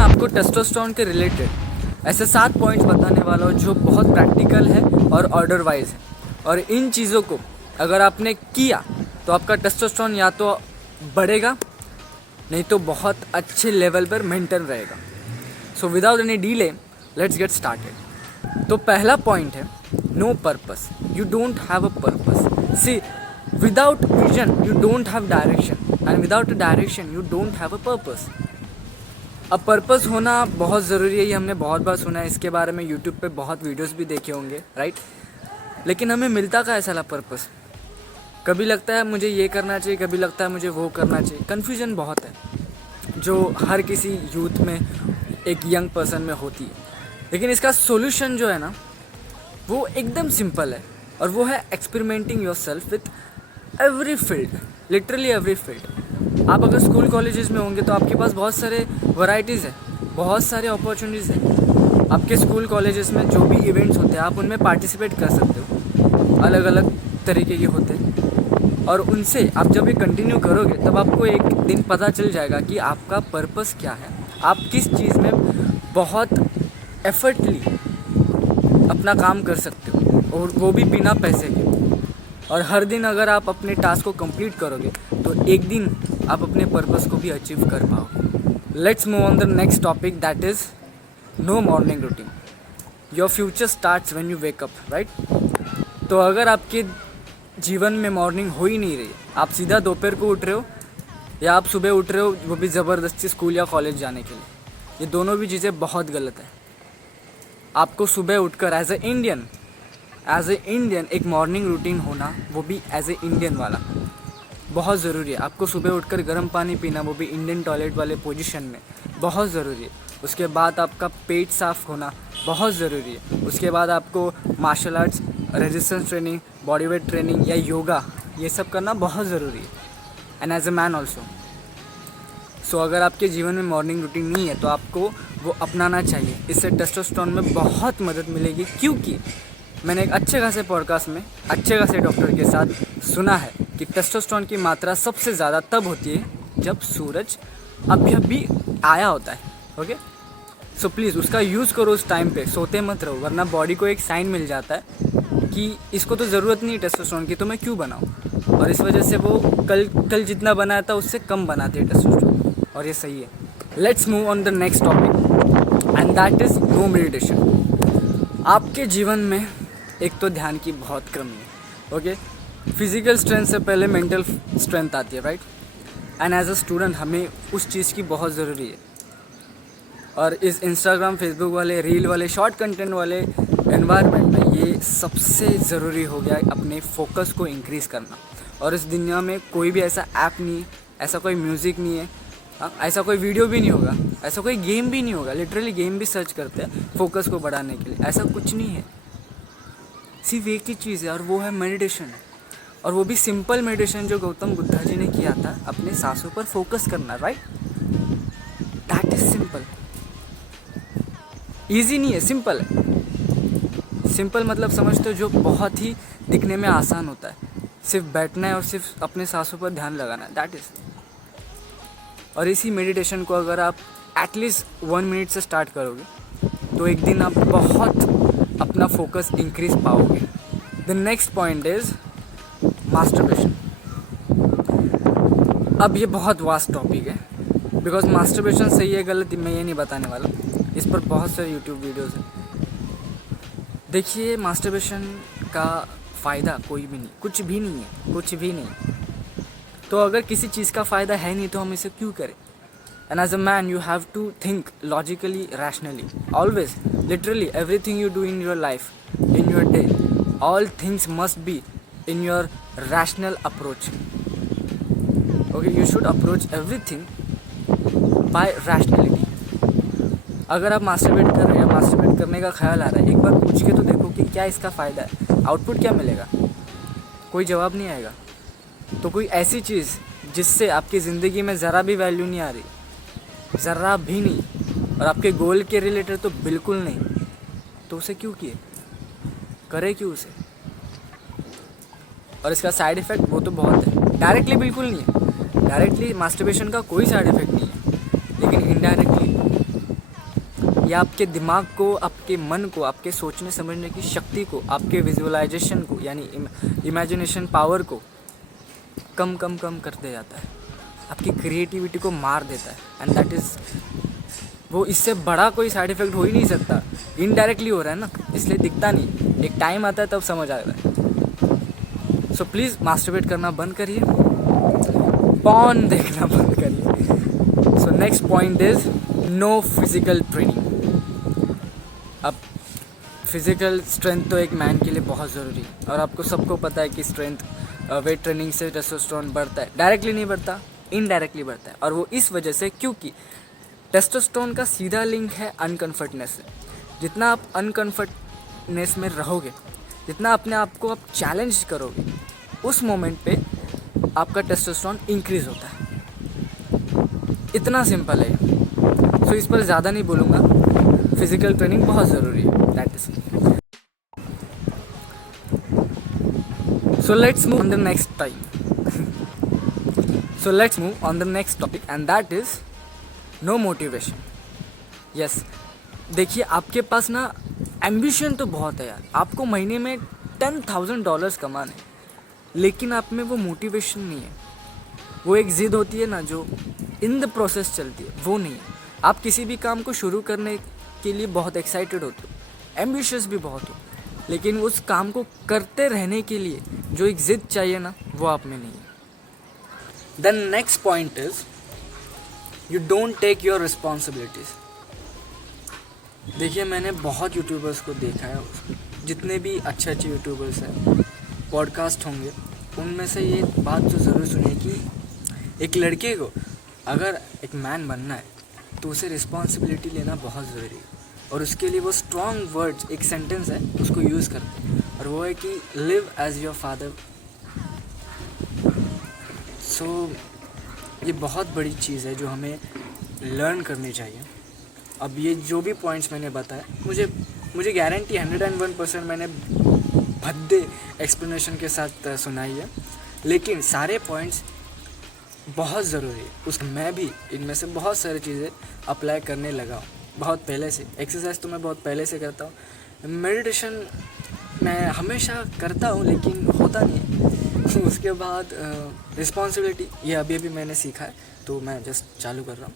आपको टेस्टोस्टेरोन के रिलेटेड ऐसे 7 पॉइंट्स बताने वाला हूँ जो बहुत प्रैक्टिकल है और ऑर्डर वाइज है। और इन चीज़ों को अगर आपने किया तो आपका टेस्टोस्टेरोन या तो बढ़ेगा, नहीं तो बहुत अच्छे लेवल पर मेंटेन रहेगा। So without any delay let's get started. तो पहला पॉइंट है no purpose. You don't have a purpose. See, without vision you don't have direction, and without a direction you don't have a purpose. अब purpose होना बहुत ज़रूरी है, ये हमने बहुत बार सुना है, इसके बारे में यूट्यूब पे बहुत वीडियोस भी देखे होंगे, राइट। लेकिन हमें मिलता कहाँ है साला पर्पस? कभी लगता है मुझे ये करना चाहिए, कभी लगता है मुझे वो करना चाहिए। कन्फ्यूजन बहुत है जो हर किसी यूथ में, एक यंग पर्सन में होती है। लेकिन इसका सोल्यूशन जो है ना, वो एकदम सिंपल है, और वो है experimenting your self with every field, literally every field. आप अगर स्कूल कॉलेजेस में होंगे तो आपके पास बहुत सारे वैरायटीज़ है, बहुत सारे अपॉर्चुनिटीज़ है। आपके स्कूल कॉलेजेस में जो भी इवेंट्स होते हैं आप उनमें पार्टिसिपेट कर सकते हो, अलग अलग तरीके के होते हैं। और उनसे आप जब ये कंटिन्यू करोगे तब आपको एक दिन पता चल जाएगा कि आपका पर्पस क्या है, आप किस चीज़ में बहुत एफर्टली अपना काम कर सकते हो, और वो भी बिना पैसे के। और हर दिन अगर आप अपने टास्क को कंप्लीट करोगे तो एक दिन आप अपने पर्पस को भी अचीव कर पाओगे। Let's move on the next topic, that is no morning routine. Your future starts when you wake up, right. तो अगर आपके जीवन में मॉर्निंग हो ही नहीं रही, आप सीधा दोपहर को उठ रहे हो या आप सुबह उठ रहे हो, वो भी ज़बरदस्ती स्कूल या कॉलेज जाने के लिए, ये दोनों भी चीज़ें बहुत गलत है। आपको सुबह उठकर एज ए इंडियन एक मॉर्निंग रूटीन होना, वो भी एज ए इंडियन वाला बहुत ज़रूरी है। आपको सुबह उठकर गर्म पानी पीना, वो भी इंडियन टॉयलेट वाले पोजीशन में, बहुत ज़रूरी है। उसके बाद आपका पेट साफ होना बहुत ज़रूरी है। उसके बाद आपको martial arts, resistance training, body weight training या योगा, ये सब करना बहुत ज़रूरी है, and as a man also. So अगर आपके जीवन में मॉर्निंग रूटीन नहीं है तो आपको वो अपनाना चाहिए। इससे टेस्टोस्टेरोन में बहुत मदद मिलेगी, क्योंकि मैंने एक अच्छे खासे पॉडकास्ट में अच्छे खासे डॉक्टर के साथ सुना है कि टेस्टोस्टेरोन की मात्रा सबसे ज़्यादा तब होती है जब सूरज अभी आया होता है। ओके, सो प्लीज़ उसका यूज़ करो उस टाइम पे, सोते मत रहो, वरना बॉडी को एक साइन मिल जाता है कि इसको तो ज़रूरत नहीं है टेस्टोस्टेरोन की, तो मैं क्यों बनाऊँ। और इस वजह से वो कल जितना बनाया था उससे कम बनाती है टेस्टोस्टेरोन, और ये सही है। Let's move on the next topic, and that is no meditation. आपके जीवन में एक तो ध्यान की बहुत कमी है, ओके। फिजिकल स्ट्रेंथ से पहले मेंटल स्ट्रेंथ आती है, right. And as a student हमें उस चीज़ की बहुत ज़रूरी है। और इस इंस्टाग्राम, फेसबुक वाले, रील वाले, शॉर्ट कंटेंट वाले एनवायरनमेंट में ये सबसे ज़रूरी हो गया है अपने फोकस को इंक्रीज़ करना। और इस दुनिया में कोई भी ऐसा ऐप नहीं है, ऐसा कोई म्यूज़िक नहीं है, ऐसा कोई वीडियो भी नहीं होगा, ऐसा कोई गेम भी नहीं होगा। लिटरली गेम भी सर्च करते हैं फोकस को बढ़ाने के लिए, ऐसा कुछ नहीं है। सिर्फ एक ही चीज़ है और वो है मेडिटेशन, और वो भी सिंपल मेडिटेशन जो गौतम बुद्धा जी ने किया था, अपने सांसों पर फोकस करना, right. That is simple. Easy नहीं है, सिंपल है। सिंपल मतलब समझते हो, जो बहुत ही दिखने में आसान होता है, सिर्फ बैठना है और सिर्फ अपने सांसों पर ध्यान लगाना है, दैट इज़। और इसी मेडिटेशन को अगर आप एटलीस्ट 1 मिनट से स्टार्ट करोगे तो एक दिन आप बहुत अपना फोकस इंक्रीज पाओगे। The next point is masturbation. अब ये बहुत वास्ट टॉपिक है, बिकॉज मास्टरबेशन सही है गलत मैं ये नहीं बताने वाला, इस पर बहुत सारे यूट्यूब वीडियोज़ हैं। देखिए, मास्टरबेशन का फ़ायदा कोई भी नहीं, कुछ भी नहीं है, कुछ भी नहीं। तो अगर किसी चीज़ का फ़ायदा है नहीं तो हम इसे क्यों करें। And as a man you have to think logically, rationally, always. Literally everything you do in your life, in your day, all things must be in your rational approach. Okay, you should approach everything by rationality. अगर आप masturbate कर रहे हैं, masturbate करने का ख्याल आ रहा है, एक बार पूछ के तो देखो कि क्या इसका फ़ायदा है, आउटपुट क्या मिलेगा। कोई जवाब नहीं आएगा। तो कोई ऐसी चीज़ जिससे आपकी ज़िंदगी में ज़रा भी वैल्यू नहीं आ रही, ज़रा भी नहीं, और आपके गोल के रिलेटेड तो बिल्कुल नहीं, तो उसे क्यों किए, करे क्यों उसे। और इसका साइड इफ़ेक्ट वो तो बहुत है, डायरेक्टली बिल्कुल नहीं है। डायरेक्टली मास्टरबेशन का कोई साइड इफ़ेक्ट नहीं है, लेकिन इनडायरेक्टली ये आपके दिमाग को, आपके मन को, आपके सोचने समझने की शक्ति को, आपके विजुअलाइजेशन को यानी इमेजिनेशन पावर को कम कम कम करते जाता है, आपकी क्रिएटिविटी को मार देता है। एंड दैट इज़, वो इससे बड़ा कोई साइड इफ़ेक्ट हो ही नहीं सकता। इनडायरेक्टली हो रहा है ना, इसलिए दिखता नहीं, एक टाइम आता है तब समझ आता है। सो प्लीज़ मास्टरबेट करना बंद करिए, पॉर्न देखना बंद करिए। So next point is no physical training. अब फिजिकल स्ट्रेंथ तो एक मैन के लिए बहुत ज़रूरी है, और आपको सबको पता है कि स्ट्रेंथ वेट ट्रेनिंग से टेस्टोस्टेरोन बढ़ता है, डायरेक्टली नहीं बढ़ता, इनडायरेक्टली बढ़ता है। और वो इस वजह से क्योंकि टेस्टोस्टेरोन का सीधा लिंक है अनकंफर्टनेस से। जितना आप अनकंफर्टनेस में रहोगे, जितना अपने आप को आप चैलेंज करोगे, उस मोमेंट पे आपका टेस्टोस्टेरोन इंक्रीज होता है। इतना सिंपल है। सो इस पर ज़्यादा नहीं बोलूँगा, फिजिकल ट्रेनिंग बहुत ज़रूरी है, that is. So let's move on the next time. So let's move on the next topic, and that is no motivation. Yes, देखिए आपके पास ना एम्बिशन तो बहुत है यार, आपको महीने में $10,000 कमाने, लेकिन आप में वो मोटिवेशन नहीं है। वो एक ज़िद होती है ना जो इन द प्रोसेस चलती है, वो नहीं है। आप किसी भी काम को शुरू करने के लिए बहुत एक्साइटेड होते हो, एम्बिशियस भी बहुत हो, लेकिन उस काम को करते रहने के लिए जो एक ज़िद चाहिए ना, वो आप में नहीं है। The next point is you don't take your responsibilities. देखिए मैंने बहुत यूट्यूबर्स को देखा है, जितने भी अच्छे अच्छे यूट्यूबर्स हैं, पॉडकास्ट होंगे, उनमें से ये बात तो ज़रूर सुनिए कि एक लड़के को अगर एक मैन बनना है तो उसे रिस्पॉन्सिबिलिटी लेना बहुत ज़रूरी है, और उसके लिए वो स्ट्रॉन्ग वर्ड्स, एक सेंटेंस है उसको यूज़ करते हैं, और वो है कि लिव एज योर फादर। सो ये बहुत बड़ी चीज़ है जो हमें लर्न करनी चाहिए। अब ये जो भी पॉइंट्स मैंने बताया, मुझे गारंटी 101% मैंने भद्दे एक्सप्लेनेशन के साथ सुनाई है, लेकिन सारे पॉइंट्स बहुत ज़रूरी है। मैं भी इनमें से बहुत सारी चीज़ें अप्लाई करने लगा हूँ बहुत पहले से। एक्सरसाइज तो मैं बहुत पहले से करता हूँ, मेडिटेशन मैं हमेशा करता हूँ लेकिन होता नहीं है। उसके बाद रिस्पॉन्सिबिलिटी, ये अभी मैंने सीखा है, तो मैं जस्ट चालू कर रहा हूँ।